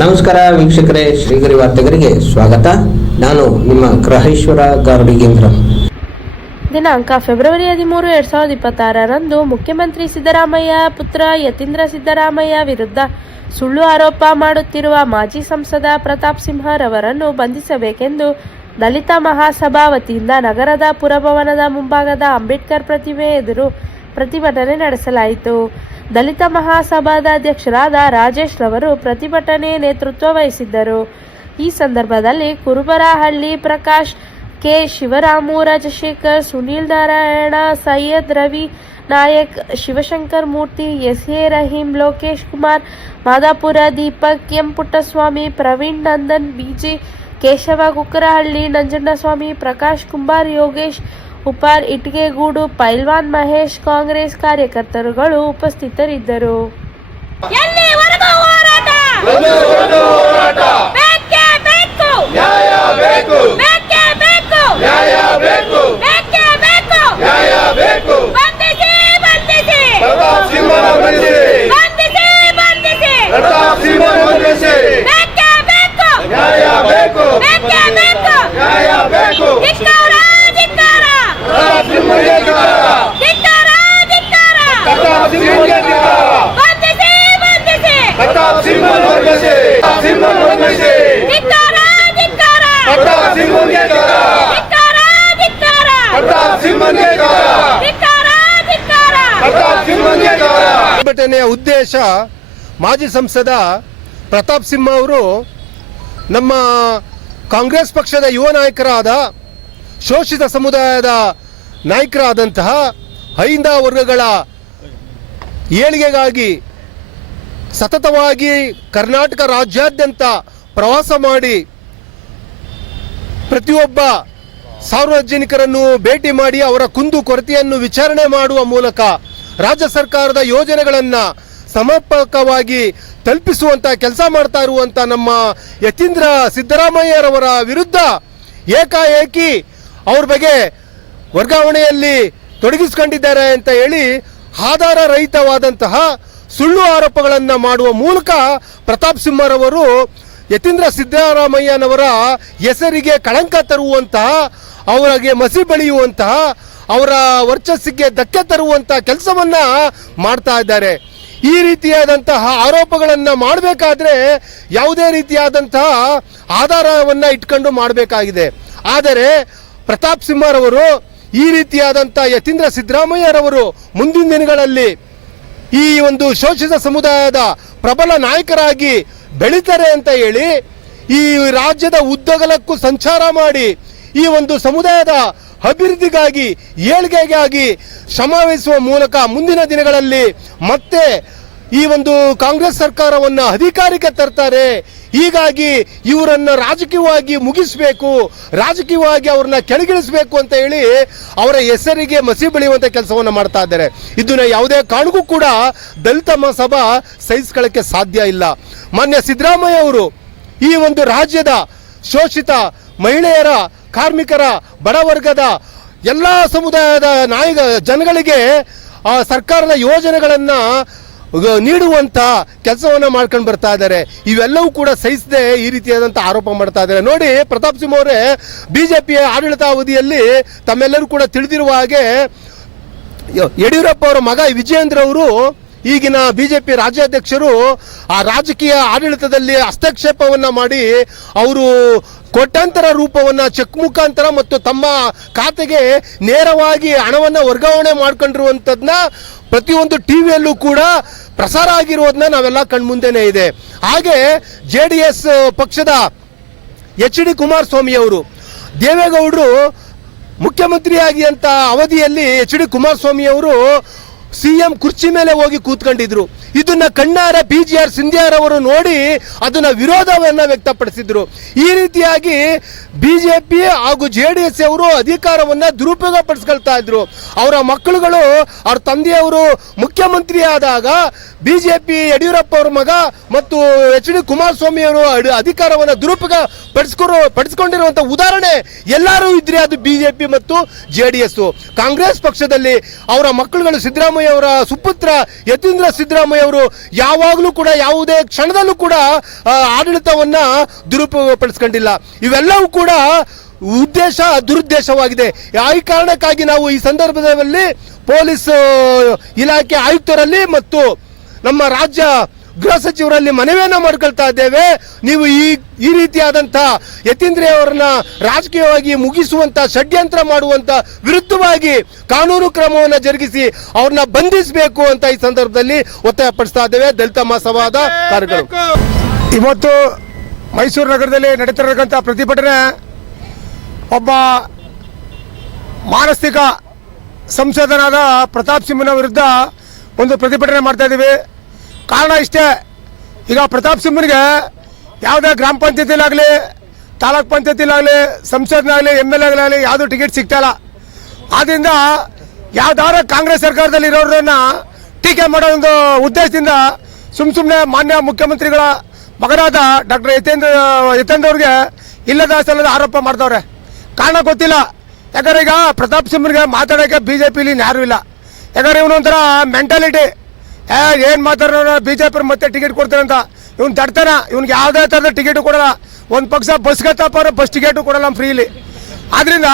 ನಮಸ್ಕಾರ ವೀಕ್ಷಕರೇ, ಶ್ರೀಗರಿ ವಾರ್ತೆಗರಿಗೆ ಸ್ವಾಗತ. ನಾನು ನಿಮ್ಮ ಗ್ರಹೇಶ್ವರ ಗಾರುಡಿಗೇಂದ್ರ. ದಿನಾಂಕ ಫೆಬ್ರವರಿ 13, 2026ರಂದು ಮುಖ್ಯಮಂತ್ರಿ ಸಿದ್ದರಾಮಯ್ಯ ಪುತ್ರ ಯತೀಂದ್ರ ಸಿದ್ದರಾಮಯ್ಯ ವಿರುದ್ಧ ಸುಳ್ಳು ಆರೋಪ ಮಾಡುತ್ತಿರುವ ಮಾಜಿ ಸಂಸದ ಪ್ರತಾಪ್ ಸಿಂಹ ರವರನ್ನು ಬಂಧಿಸಬೇಕೆಂದು ದಲಿತ ಮಹಾಸಭಾ ವತಿಯಿಂದ ನಗರದ ಪುರಭವನದ ಮುಂಭಾಗದ ಅಂಬೇಡ್ಕರ್ ಪ್ರತಿಮೆ ಎದುರು ಪ್ರತಿಭಟನೆ ನಡೆಸಲಾಯಿತು. ದಲಿತ ಮಹಾಸಭಾದ ಅಧ್ಯಕ್ಷರಾದ ರಾಜೇಶ್ ರವರು ಪ್ರತಿಭಟನೆ ನೇತೃತ್ವ ವಹಿಸಿದ್ದರು. ಈ ಸಂದರ್ಭದಲ್ಲಿ ಕುರುಬರಹಳ್ಳಿ ಪ್ರಕಾಶ್, ಕೆ ಶಿವರಾಮು, ರಾಜಶೇಖರ್, ಸುನೀಲ್ ನಾರಾಯಣ, ಸೈಯದ್ ರವಿ ನಾಯಕ್, ಶಿವಶಂಕರ್ ಮೂರ್ತಿ, ಎಸ್.ಎ. ರಹೀಂ, ಲೋಕೇಶ್ ಕುಮಾರ್, ಮಾದಾಪುರ ದೀಪಕ್, ಎಂ ಪುಟ್ಟಸ್ವಾಮಿ, ಪ್ರವೀಣ್ ನಂದನ್, ಬಿಜೆ ಕೇಶವ, ಕುಕ್ಕರಹಳ್ಳಿ ನಂಜಣ್ಣಸ್ವಾಮಿ, ಪ್ರಕಾಶ್ ಕುಂಬಾರ್, ಯೋಗೇಶ್ ಉಪಾರ್, ಇಟ್ಗೆಗೂಡು, ಪೈಲ್ವಾನ್ ಮಹೇಶ್, ಕಾಂಗ್ರೆಸ್ ಕಾರ್ಯಕರ್ತರುಗಳು ಉಪಸ್ಥಿತರಿದ್ದರು. ಪ್ರತಿಭಟನೆಯ ಉದ್ದೇಶ, ಮಾಜಿ ಸಂಸದ ಪ್ರತಾಪ್ ಸಿಂಹ ಅವರು ನಮ್ಮ ಕಾಂಗ್ರೆಸ್ ಪಕ್ಷದ ಯುವ ನಾಯಕರಾದ, ಶೋಷಿತ ಸಮುದಾಯದ ನಾಯಕರಾದಂತಹ ಹೈಂದವ ವರ್ಗಗಳ ಏಳಿಗೆಗಾಗಿ ಸತತವಾಗಿ ಕರ್ನಾಟಕ ರಾಜ್ಯಾದ್ಯಂತ ಪ್ರವಾಸ ಮಾಡಿ ಪ್ರತಿಯೊಬ್ಬ ಸಾರ್ವಜನಿಕರನ್ನು ಭೇಟಿ ಮಾಡಿ ಅವರ ಕುಂದು ಕೊರತೆಯನ್ನು ವಿಚಾರಣೆ ಮಾಡುವ ಮೂಲಕ ರಾಜ್ಯ ಸರ್ಕಾರದ ಯೋಜನೆಗಳನ್ನು ಸಮರ್ಪಕವಾಗಿ ತಲುಪಿಸುವಂಥ ಕೆಲಸ ಮಾಡ್ತಾ ಇರುವಂಥ ನಮ್ಮ ಯತೀಂದ್ರ ಸಿದ್ದರಾಮಯ್ಯರವರ ವಿರುದ್ಧ ಏಕಾಏಕಿ ಅವ್ರ ಬಗ್ಗೆ ವರ್ಗಾವಣೆಯಲ್ಲಿ ತೊಡಗಿಸಿಕೊಂಡಿದ್ದಾರೆ ಅಂತ ಹೇಳಿ ಆಧಾರ ರಹಿತವಾದಂತಹ ಸುಳ್ಳು ಆರೋಪಗಳನ್ನು ಮಾಡುವ ಮೂಲಕ ಪ್ರತಾಪ್ ಸಿಂಹರವರು ಯತೀಂದ್ರ ಸಿದ್ದರಾಮಯ್ಯನವರ ಹೆಸರಿಗೆ ಕಳಂಕ ತರುವಂತಹ, ಅವರಿಗೆ ಮಸಿ ಬಳಿಯುವಂತಹ, ಅವರ ವರ್ಚಸ್ಸಿಗೆ ಧಕ್ಕೆ ತರುವಂತಹ ಕೆಲಸವನ್ನ ಮಾಡ್ತಾ ಇದ್ದಾರೆ. ಈ ರೀತಿಯಾದಂತಹ ಆರೋಪಗಳನ್ನು ಮಾಡಬೇಕಾದ್ರೆ ಯಾವುದೇ ರೀತಿಯಾದಂತಹ ಆಧಾರವನ್ನು ಇಟ್ಕೊಂಡು ಮಾಡಬೇಕಾಗಿದೆ. ಆದರೆ ಪ್ರತಾಪ್ ಸಿಂಹರವರು ಈ ರೀತಿಯಾದಂಥ ಯತೀಂದ್ರ ಸಿದ್ದರಾಮಯ್ಯರವರು ಮುಂದಿನ ದಿನಗಳಲ್ಲಿ ಈ ಒಂದು ಶೋಷಿತ ಸಮುದಾಯದ ಪ್ರಬಲ ನಾಯಕರಾಗಿ ಬೆಳೀತಾರೆ ಅಂತ ಹೇಳಿ ಈ ರಾಜ್ಯದ ಉದ್ದಗಲಕ್ಕೂ ಸಂಚಾರ ಮಾಡಿ ಈ ಒಂದು ಸಮುದಾಯದ ಅಭಿವೃದ್ಧಿಗಾಗಿ, ಏಳ್ಗೆಗಾಗಿ ಶ್ರಮವಹಿಸುವ ಮೂಲಕ ಮುಂದಿನ ದಿನಗಳಲ್ಲಿ ಮತ್ತೆ ಈ ಒಂದು ಕಾಂಗ್ರೆಸ್ ಸರ್ಕಾರವನ್ನು ಅಧಿಕಾರಕ್ಕೆ ತರ್ತಾರೆ. ಹೀಗಾಗಿ ಇವರನ್ನು ರಾಜಕೀಯವಾಗಿ ಮುಗಿಸಬೇಕು, ರಾಜಕೀಯವಾಗಿ ಅವ್ರನ್ನ ಕೆಳಗಿಳಿಸಬೇಕು ಅಂತ ಹೇಳಿ ಅವರ ಹೆಸರಿಗೆ ಮಸಿ ಬೆಳೆಯುವಂಥ ಕೆಲಸವನ್ನು ಮಾಡ್ತಾ ಇದ್ದಾರೆ. ಇದನ್ನ ಯಾವುದೇ ಕಾರಣಕ್ಕೂ ಕೂಡ ದಲಿತ ಮಹಾಸಭಾ ಸಹಿಸಿಕೊಳ್ಳಕ್ಕೆ ಸಾಧ್ಯ ಇಲ್ಲ. ಮಾನ್ಯ ಸಿದ್ದರಾಮಯ್ಯ ಅವರು ಈ ಒಂದು ರಾಜ್ಯದ ಶೋಷಿತ ಮಹಿಳೆಯರ, ಕಾರ್ಮಿಕರ, ಬಡವರ್ಗದ ಎಲ್ಲ ಸಮುದಾಯದ ಜನಗಳಿಗೆ ಸರ್ಕಾರದ ಯೋಜನೆಗಳನ್ನು ನೀಡುವಂತ ಕೆಲಸವನ್ನ ಮಾಡ್ಕೊಂಡು ಬರ್ತಾ ಇದ್ದಾರೆ. ಇವೆಲ್ಲವೂ ಕೂಡ ಸಹಿಸದೆ ಈ ರೀತಿಯಾದಂಥ ಆರೋಪ ಮಾಡ್ತಾ ಇದ್ದಾರೆ. ನೋಡಿ, ಪ್ರತಾಪ್ ಸಿಂಹ ಅವರೇ ಬಿಜೆಪಿಯ ಆಡಳಿತಾವಧಿಯಲ್ಲಿ ತಮ್ಮೆಲ್ಲರೂ ಕೂಡ ತಿಳಿದಿರುವ ಹಾಗೆ ಯಡಿಯೂರಪ್ಪ ಅವರ ಮಗ ವಿಜಯೇಂದ್ರ ಅವರು, ಈಗಿನ ಬಿಜೆಪಿ ರಾಜ್ಯಾಧ್ಯಕ್ಷರು, ಆ ರಾಜಕೀಯ ಆಡಳಿತದಲ್ಲಿ ಹಸ್ತಕ್ಷೇಪವನ್ನ ಮಾಡಿ ಅವರು ಕೋಟ್ಯಾಂತರ ರೂಪವನ್ನ ಚೆಕ್ ಮುಖಾಂತರ ಮತ್ತು ತಮ್ಮ ಖಾತೆಗೆ ನೇರವಾಗಿ ಹಣವನ್ನು ವರ್ಗಾವಣೆ ಮಾಡ್ಕೊಂಡಿರುವಂಥದ್ದನ್ನ ಪ್ರತಿಯೊಂದು ಟಿವಿಯಲ್ಲೂ ಕೂಡ ಪ್ರಸಾರ ಆಗಿರೋದನ್ನ ನಾವೆಲ್ಲ ಕಣ್ಮುಂದೆನೇ ಇದೆ. ಹಾಗೆ JDS ಪಕ್ಷದ HD ಕುಮಾರಸ್ವಾಮಿ ಅವರು, ದೇವೇಗೌಡರು ಮುಖ್ಯಮಂತ್ರಿಯಾಗಿ ಅಂತ ಅವಧಿಯಲ್ಲಿ HD ಕುಮಾರಸ್ವಾಮಿ ಅವರು CM ಕುರ್ಚಿ ಮೇಲೆ ಹೋಗಿ ಕೂತ್ಕೊಂಡಿದ್ರು. ಇದನ್ನ ಕಣ್ಣಾರ PGR ಸಿಂಧಿಯಾರವರು ನೋಡಿ ಅದನ್ನ ವಿರೋಧವನ್ನ ವ್ಯಕ್ತಪಡಿಸಿದ್ರು. ಈ ರೀತಿಯಾಗಿ ಬಿಜೆಪಿ ಹಾಗೂ JDS ಅವರು ಅಧಿಕಾರವನ್ನ ದುರುಪಯೋಗ ಪಡಿಸ್ಕೊಳ್ತಾ ಇದ್ರು. ಅವರ ಮಕ್ಕಳುಗಳು, ಅವ್ರ ತಂದೆಯವರು ಮುಖ್ಯಮಂತ್ರಿ ಆದಾಗ ಬಿಜೆಪಿ ಯಡಿಯೂರಪ್ಪ ಅವರ ಮಗ ಮತ್ತು HD ಕುಮಾರಸ್ವಾಮಿ ಅವರು ಅಧಿಕಾರವನ್ನ ದುರುಪಯೋಗ ಪಡಿಸ್ಕೊಂಡಿರುವಂತ ಉದಾಹರಣೆ ಎಲ್ಲರೂ ಇದ್ರೆ ಅದು ಬಿಜೆಪಿ ಮತ್ತು JDS. ಕಾಂಗ್ರೆಸ್ ಪಕ್ಷದಲ್ಲಿ ಅವರ ಮಕ್ಕಳುಗಳು ಸಿದ್ದರಾಮಯ್ಯ ಸಿದ್ದರಾಮಯ್ಯ ಅವರ ಸುಪುತ್ರ ಯತೀಂದ್ರ ಸಿದ್ದರಾಮಯ್ಯ ಅವರು ಯಾವಾಗಲೂ ಕೂಡ ಯಾವುದೇ ಕ್ಷಣದಲ್ಲೂ ಕೂಡ ಆಡಳಿತವನ್ನ ದುರುಪಯೋಗಪಡಿಸ್ಕೊಂಡಿಲ್ಲ. ಇವೆಲ್ಲವೂ ಕೂಡ ಉದ್ದೇಶ ದುರುದ್ದೇಶವಾಗಿದೆ. ಈ ಕಾರಣಕ್ಕಾಗಿ ನಾವು ಈ ಸಂದರ್ಭದಲ್ಲಿ ಪೊಲೀಸ್ ಇಲಾಖೆ ಆಯುಕ್ತರಲ್ಲಿ ಮತ್ತು ನಮ್ಮ ರಾಜ್ಯ ಗೃಹ ಸಚಿವರಲ್ಲಿ ಮನವಿಯನ್ನ ಮಾಡ್ಕೊಳ್ತಾ ಇದ್ದೇವೆ. ನೀವು ಈ ರೀತಿಯಾದಂಥ ಯತೀಂದ್ರ ಅವರನ್ನ ರಾಜಕೀಯವಾಗಿ ಮುಗಿಸುವಂತ ಷಡ್ಯಂತ್ರ ಮಾಡುವಂತ ವಿರುದ್ಧವಾಗಿ ಕಾನೂನು ಕ್ರಮವನ್ನು ಜರುಗಿಸಿ ಅವ್ರನ್ನ ಬಂಧಿಸಬೇಕು ಅಂತ ಈ ಸಂದರ್ಭದಲ್ಲಿ ಒತ್ತಾಯಪಡಿಸ್ತಾ ಇದ್ದೇವೆ. ದಲಿತ ಮಹಾಸಭಾದ ಕಾರ್ಯಕರ್ತರು ಇವತ್ತು ಮೈಸೂರು ನಗರದಲ್ಲಿ ನಡೀತಿರತಕ್ಕಂಥ ಪ್ರತಿಭಟನೆ ಒಬ್ಬ ಮಾನಸಿಕ ಸಂಸದನಾದ ಪ್ರತಾಪ್ ಸಿಂಹನ ವಿರುದ್ಧ ಒಂದು ಪ್ರತಿಭಟನೆ ಮಾಡ್ತಾ ಇದ್ದೀವಿ. ಕಾರಣ ಇಷ್ಟೇ, ಈಗ ಪ್ರತಾಪ್ ಸಿಂಹನಿಗೆ ಯಾವುದೇ ಗ್ರಾಮ ಪಂಚಾಯತಿಲಾಗಲಿ, ತಾಲೂಕ್ ಪಂಚಾಯತಿಲಾಗಲಿ, ಸಂಸತ್ನಾಗಲಿ, MLA ಆಗಲಿ ಯಾವುದೂ ಟಿಕೆಟ್ ಸಿಗ್ತಾಯಿಲ್ಲ. ಆದ್ದರಿಂದ ಯಾವ್ದಾರ ಕಾಂಗ್ರೆಸ್ ಸರ್ಕಾರದಲ್ಲಿ ಇರೋರನ್ನ ಟೀಕೆ ಮಾಡೋ ಒಂದು ಉದ್ದೇಶದಿಂದ ಸುಮ್ಮನೆ ಮಾನ್ಯ ಮುಖ್ಯಮಂತ್ರಿಗಳ ಮಗನಾದ ಡಾಕ್ಟರ್ ಯತೀಂದ್ರ ಅವ್ರಿಗೆ ಇಲ್ಲದ ಸಲ್ಲದ ಆರೋಪ ಮಾಡ್ತವ್ರೆ. ಕಾರಣ ಗೊತ್ತಿಲ್ಲ. ಯಾಕಂದ್ರೆ ಈಗ ಪ್ರತಾಪ್ ಸಿಂಹನಿಗೆ ಮಾತಾಡೋಕ್ಕೆ BJPಲಿ ಯಾರೂ ಇಲ್ಲ. ಯಾಕಂದ್ರೆ ಇವನು ಒಂಥರ ಮೆಂಟಾಲಿಟಿ, ಏನು ಮಾತಾಡೋರು BJP ಮತ್ತೆ ಟಿಕೆಟ್ ಕೊಡ್ತಾರೆ ಅಂತ ಇವ್ನು ತಡ್ತಾನ. ಇವ್ನಿಗೆ ಯಾವುದೇ ಥರದ ಟಿಕೆಟು ಕೊಡಲ್ಲ. ಒಂದು ಪಕ್ಷ ಬಸ್ಗೆ ತಪ್ಪಾರ ಬಸ್ ಟಿಕೆಟು ಕೊಡಲ್ಲ ಫ್ರೀಲಿ. ಆದ್ದರಿಂದ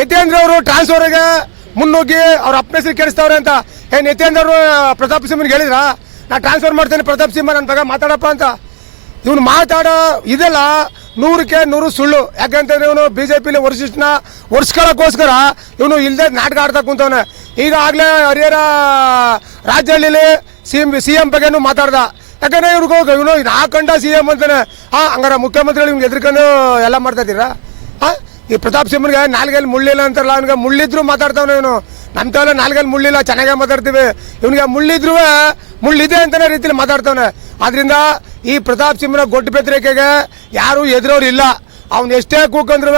ಯತೀಂದ್ರ ಅವರು ಟ್ರಾನ್ಸ್ಫರ್ಗೆ ಮುನ್ನುಗ್ಗಿ ಅವ್ರ ಅಪ್ಪನ ಹೆಸರು ಕೇಳಿಸ್ತವ್ರೆ ಅಂತ ಏನು ಯತೀಂದ್ರ ಅವರು ಪ್ರತಾಪ್ ಸಿಂಹನಿಗೆ ಹೇಳಿದ್ರ ನಾ ಟ್ರಾನ್ಸ್ಫರ್ ಮಾಡ್ತೇನೆ ಪ್ರತಾಪ್ ಸಿಂಹ ನನ್ನ ಬಗ್ಗೆ ಮಾತಾಡಪ್ಪ ಅಂತ? ಇವನು ಮಾತಾಡೋ ಇದೆಲ್ಲ 100ಕ್ಕೆ 100 ಸುಳ್ಳು. ಯಾಕಂತಂದ್ರೆ ಇವನು BJPಲಿ ವರ್ಷಗಳಕ್ಕೋಸ್ಕರ ಇವನು ಇಲ್ಲದೆ ನಾಟಕ ಆಡ್ತಾ ಕುಂತವನೆ. ಈಗಾಗಲೇ ಹರಿಹರ ರಾಜ್ಯಹಳ್ಳಿಲಿ CM ಬಗ್ಗೆನೂ ಮಾತಾಡ್ದ. ಯಾಕಂದ್ರೆ ಇವನು ನಾ ಕಂಡ CM ಅಂತಾನೆ. ಹಂಗಾರ ಮುಖ್ಯಮಂತ್ರಿಗಳು ಇವ್ನಿಗೆ ಎದ್ರಕೊಂಡು ಎಲ್ಲ ಮಾಡ್ತಾ ಇದ್ದೀರಾ? ಈ ಪ್ರತಾಪ್ ಸಿಂಹನಿಗೆ ನಾಲ್ಗೆಲ್ಲಿ ಮುಳ್ಳಿಲ್ಲ ಅಂತಾರಲ್ಲ, ಅವನಿಗೆ ಮುಳ್ಳಿದ್ರು ಮಾತಾಡ್ತಾವನೆ ಇವನು. ನಮ್ಮ ತಾವೆಲ್ಲ ನಾಲ್ಗೆಲ್ಲಿ ಮುಳ್ಳಿಲ್ಲ, ಚೆನ್ನಾಗೇ ಮಾತಾಡ್ತೀವಿ. ಇವನಿಗೆ ಮುಳ್ಳಿದ್ರು ಮುಳ್ಳಿದೆ ಅಂತಾನೆ ರೀತಿಲಿ ಮಾತಾಡ್ತಾವನೆ. ಆದ್ರಿಂದ ಈ ಪ್ರತಾಪ್ ಸಿಂಹನ ಗೊಡ್ಡು ಬೆದರಿಕೆಗೆ ಯಾರು ಎದುರೋರು ಇಲ್ಲ. ಅವ್ನು ಎಷ್ಟೇ ಕೂಕಂದ್ರು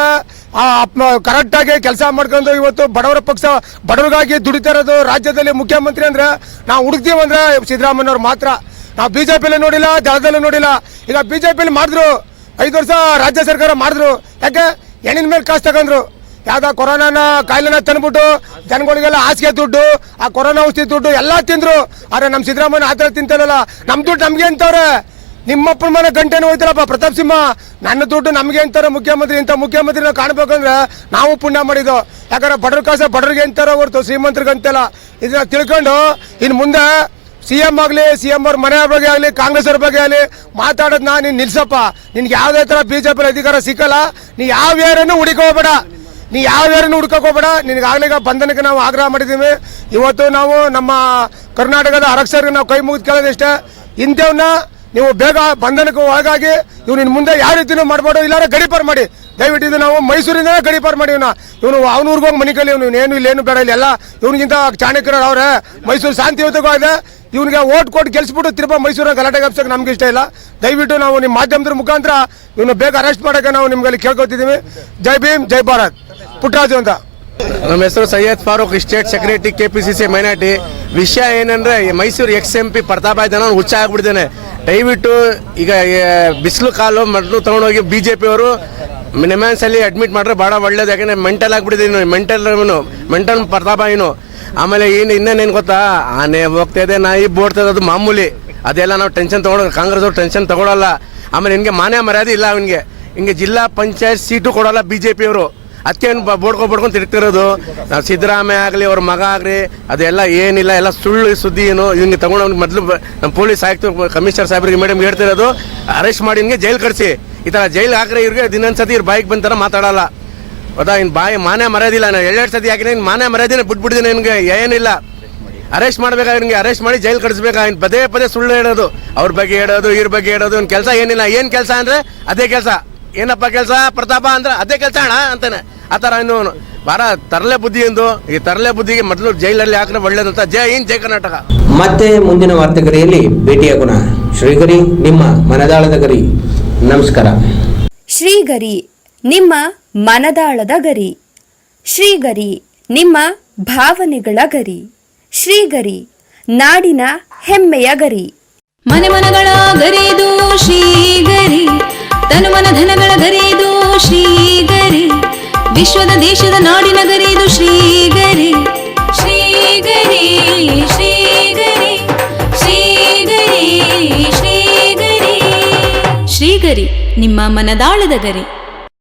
ಕರೆಕ್ಟಾಗಿ ಕೆಲಸ ಮಾಡ್ಕೊಂಡು ಇವತ್ತು ಬಡವರ ಪಕ್ಷ ಬಡವರಿಗಾಗಿ ದುಡಿತಾ ಇರೋದು ರಾಜ್ಯದಲ್ಲಿ ಮುಖ್ಯಮಂತ್ರಿ ಅಂದ್ರೆ ನಾವು ಹುಡುಕ್ತೀವಂದ್ರೆ ಸಿದ್ದರಾಮಯ್ಯವ್ರು ಮಾತ್ರ. ನಾವು BJPಲಿ ನೋಡಿಲ್ಲ, ದಳದಲ್ಲೂ ನೋಡಿಲ್ಲ. ಈಗ BJPಲಿ ಮಾಡಿದ್ರು 5 ವರ್ಷ ರಾಜ್ಯ ಸರ್ಕಾರ ಮಾಡಿದ್ರು. ಯಾಕೆ ಹೆಣ್ಣಿನ ಮೇಲೆ ಕಾಸು ತಗೊಂಡ್ರು. ಯಾವ್ದೋ ಕೊರೋನಾನ ಕಾಯಿಲೆನ ತಂದ್ಬಿಟ್ಟು ಜನಗಳಿಗೆಲ್ಲ ಹಾಸಿಗೆ ದುಡ್ಡು, ಆ ಕೊರೋನಾ ಔಷಧಿ ದುಡ್ಡು ಎಲ್ಲ ತಿಂದ್ರು. ಆದ್ರೆ ನಮ್ಮ ಸಿದ್ದರಾಮಯ್ಯ ಆ ಥರ ತಿಂತಾರಲ್ಲ. ನಮ್ಮ ದುಡ್ಡು ನಮ್ಗೆ ಅಂತವ್ರೆ. ನಿಮ್ಮಪ್ಪನ ಮನೆ ಗಂಟೆನೂ ಹೋಯ್ತಾರಪ್ಪ ಪ್ರತಾಪ್ ಸಿಂಹ. ನನ್ನ ದುಡ್ಡು ನಮಗೆ ಅಂತಾರೆ ಮುಖ್ಯಮಂತ್ರಿ. ಇಂಥ ಮುಖ್ಯಮಂತ್ರಿನ ಕಾಣಬೇಕಂದ್ರೆ ನಾವು ಪುಣ್ಯ ಮಾಡಿದ್ದು. ಯಾಕಂದ್ರೆ ಬಡವ್ರ ಕಾಸ ಬಡವ್ರಿಗೆ ಅಂತಾರೋ ಹೊರತು ಶ್ರೀಮಂತರಿಗೆ ಅಂತಲ್ಲ. ಇದನ್ನ ತಿಳ್ಕೊಂಡು ಇನ್ನು ಮುಂದೆ CM ಆಗಲಿ, CM ಅವ್ರ ಮನೆ ಬಗ್ಗೆ ಆಗಲಿ, ಕಾಂಗ್ರೆಸ್ ಅವ್ರ ಬಗ್ಗೆ ಆಗಲಿ ಮಾತಾಡೋದನ್ನ ನೀನು ನಿಲ್ಸಪ್ಪ. ನಿನ್ಗೆ ಯಾವುದೇ ಥರ BJP ಅಧಿಕಾರ ಸಿಕ್ಕಲ್ಲ. ನೀ ಯಾವ ಏರನ್ನು ಹುಡುಕೋಬೇಡ, ಹುಡ್ಕೋಬೇಡ. ನಿನಗಾಗಲೇ ಬಂಧನಕ್ಕೆ ನಾವು ಆಗ್ರಹ ಮಾಡಿದ್ದೀವಿ. ಇವತ್ತು ನಾವು ನಮ್ಮ ಕರ್ನಾಟಕದ ಆರಕ್ಷಕರಿಗೆ ನಾವು ಕೈ ಮುಗಿದು ಕೇಳೋದಿಷ್ಟೇ, ಇಂಥವನ್ನ ನೀವು ಬೇಗ ಬಂಧನಕ್ಕೆ ಒಳಗಾಗಿ ಇವ್ನ ಮುಂದೆ ಯಾವ ರೀತಿನೂ ಮಾಡಬೇಡ. ಇಲ್ಲಾಂದ್ರೆ ಗಡೀಪಾರು ಮಾಡಿ ದಯವಿಟ್ಟು. ಇದು ನಾವು ಮೈಸೂರಿಂದನೇ ಗಡೀಪಾರು ಮಾಡಿ ಇವನು ಅವನೂರ್ಗೆ ಹೋಗಿ ಮನೆ ಕಲಿ. ಏನು ಇಲ್ಲೇನು ಬೇಡ ಇಲ್ಲ. ಇವ್ನಿಗಿಂತ ಚಾಣಕ್ಯರು ಅವ್ರೆ. ಮೈಸೂರು ಶಾಂತಿಯುತಗೂ ಇದೆ. ಇವನಿಗೆ ಓಟ್ ಕೊಟ್ಟು ಗೆಲ್ಸ್ಬಿಟ್ಟು ತಿರುಪ ಮೈಸೂರಿನ ಗಲಾಟೆ ಗಾಪ್ಸಕ್ಕೆ ನಮ್ಗೆ ಇಷ್ಟ ಇಲ್ಲ. ದಯವಿಟ್ಟು ನಾವು ನಿಮ್ಮ ಮಾಧ್ಯಮದ ಮುಖಾಂತರ ಇವನು ಬೇಗ ಅರೆಸ್ಟ್ ಮಾಡೋಕ್ಕೆ ನಾವು ನಿಮ್ಗಲ್ಲಿ ಕೇಳ್ಕೊತಿದ್ದೀವಿ. ಜೈ ಭೀಮ್, ಜೈ ಭಾರತ್. ಪುಟ್ಟರಾಜು ಅಂತ ನಮ್ಮ ಹೆಸರು Syed Farooq, state secretary KPCC minority. ವಿಷಯ ಏನಂದ್ರೆ ಮೈಸೂರು ex-MP ಪ್ರತಾಪ್ ಆಯ್ತಾನ ಹುಚ್ಚ ಆಗ್ಬಿಟ್ಟಿದ್ದಾನೆ. ದಯವಿಟ್ಟು ಈಗ ಬಿಸಿಲು ಕಾಲು ಮೊದಲು ತಗೊಂಡೋಗಿ BJP ಅವರು ನಿಮ್ಯಾನ್ಸ್ ಅಲ್ಲಿ ಅಡ್ಮಿಟ್ ಮಾಡ್ರೆ ಭಾಳ ಒಳ್ಳೇದು. ಯಾಕಂದ್ರೆ ಮೆಂಟಲ್ ಆಗ್ಬಿಟ್ಟಿದ್ದೀನಿ. ಮೆಂಟಲ್ ಪ್ರತಾಪ ಏನು. ಆಮೇಲೆ ಇನ್ನೇನು ಗೊತ್ತಾ, ಆನೆ ಹೋಗ್ತಾ ಇದೆ, ನಾಯಿ ಬೋಡ್ತದೆ, ಅದು ಮಾಮೂಲಿ. ಅದೆಲ್ಲ ನಾವು ಟೆನ್ಷನ್ ತಗೊಳ್ಳೋ, ಕಾಂಗ್ರೆಸ್ ಅವ್ರು ಟೆನ್ಷನ್ ತಗೊಳ್ಳಲ್ಲ. ಆಮೇಲೆ ನಿನಗೆ ಮಾನ್ಯ ಮರ್ಯಾದೆ ಇಲ್ಲ ಅವನಿಗೆ. ಹಿಂಗೆ ಜಿಲ್ಲಾ ಪಂಚಾಯತ್ ಸೀಟು ಕೊಡಲ್ಲ BJP ಅವರು. ಅದಕ್ಕೆ ಬೋಡ್ಕೊಂಡು ತಿರ್ತಿರೋದು. ನಾವು ಸಿದ್ದರಾಮಯ್ಯ ಆಗಲಿ ಅವ್ರ ಮಗ ಆಗಲಿ ಅದೆಲ್ಲ ಏನಿಲ್ಲ, ಎಲ್ಲ ಸುಳ್ಳು ಸುದ್ದಿ. ಏನು ಇವ್ನಿಗೆ ತಗೊಂಡು ಅವ್ನಿಗೆ ಮೊದಲು ನಮ್ಮ ಪೊಲೀಸ್ ಆಯುಕ್ತ ಕಮಿಷನರ್ ಸಾಹೇಬ್ರಿಗೆ ಮೇಡಮ್ ಹೇಳ್ತಿರೋದು, ಅರೆಸ್ಟ್ ಮಾಡಿ ಹಿಂಗೆ ಜೈಲ್ ಕಳಿಸಿ. ಈ ಥರ ಜೈಲ್ ಹಾಕ್ರೆ ಇವ್ರಿಗೆ ದಿನೊಂದ್ಸತಿ ಇವ್ರು ಬಾಯಿಗೆ ಬಂತಾರ ಮಾತಾಡಲ್ಲ. ಗೊತ್ತಾ, ಇನ್ನು ಬಾಯಿ ಮಾನ್ಯ ಮರ್ಯಾದಿಲ್ಲ. ನಾನು 2 ಸತಿ ಹಾಕಿನ ಇನ್ನು ಮಾನ್ಯ ಮರ್ಯಾದಿನ ಬಿಟ್ಬಿಟ್ಟಿದ್ದೀನಿ. ನಿನಗೆ ಏನಿಲ್ಲ, ಅರೆಸ್ಟ್ ಮಾಡ್ಬೇಕಾಗಿ ನಿನಗೆ ಅರೆಸ್ಟ್ ಮಾಡಿ ಜೈಲ್ ಕಳಿಸ್ಬೇಕಾ. ಇನ್ನು ಪದೇ ಸುಳ್ಳು ಹೇಳೋದು, ಅವ್ರ ಬಗ್ಗೆ ಹೇಳೋದು, ಇವ್ರ ಬಗ್ಗೆ ಹೇಳೋದು. ಇನ್ನು ಕೆಲಸ ಏನಿಲ್ಲ. ಏನು ಕೆಲಸ ಅಂದರೆ ಅದೇ ಕೆಲಸ. ಏನಪ್ಪ ಕೆಲಸ ಪ್ರತಾಪ ಅಂದ್ರೆ ಅದೇ ಕೆಲಸ ಅಣ್ಣ ಅಂತಾನೆ. ಆ ಥರ ಇನ್ನು ಭಾಳ ತರಲೆ ಬುದ್ಧಿ ಎಂದು. ಈ ತರಲೆ ಬುದ್ಧಿಗೆ ಮೊದಲು ಜೈಲಲ್ಲಿ ಹಾಕಿದ್ರೆ ಒಳ್ಳೇದಂತ. ಜೈ ಹಿಂದ್, ಜೈ ಕರ್ನಾಟಕ. ಮತ್ತೆ ಮುಂದಿನ ವಾರ್ತೆಗರಿಯಲ್ಲಿ ಭೇಟಿಯಾಗೋಣ. ಶ್ರೀಗರಿ, ನಿಮ್ಮ ಮನದಾಳದ ಗರಿ. ನಮಸ್ಕಾರ. ಶ್ರೀಗರಿ, ನಿಮ್ಮ ಮನದಾಳದ ಗರಿ. ಶ್ರೀಗರಿ, ನಿಮ್ಮ ಭಾವನೆಗಳ ಗರಿ. ಶ್ರೀಗರಿ, ನಾಡಿನ ಹೆಮ್ಮೆಯ ಗರಿ. ಮನೆ ಮನಗಳ ಗರಿದು ಶ್ರೀಗರಿ, ತನು ಮನ ಧನಗಳ ಗರಿದು ಶ್ರೀಗರಿ, ವಿಶ್ವದ ದೇಶದ ನಾಡಿನ ಗರಿದು ಶ್ರೀಗರಿ. ಶ್ರೀಗರಿ ಶ್ರೀ ಶ್ರೀಗರಿ ನಿಮ್ಮ ಮನದಾಳದ ಗರಿ.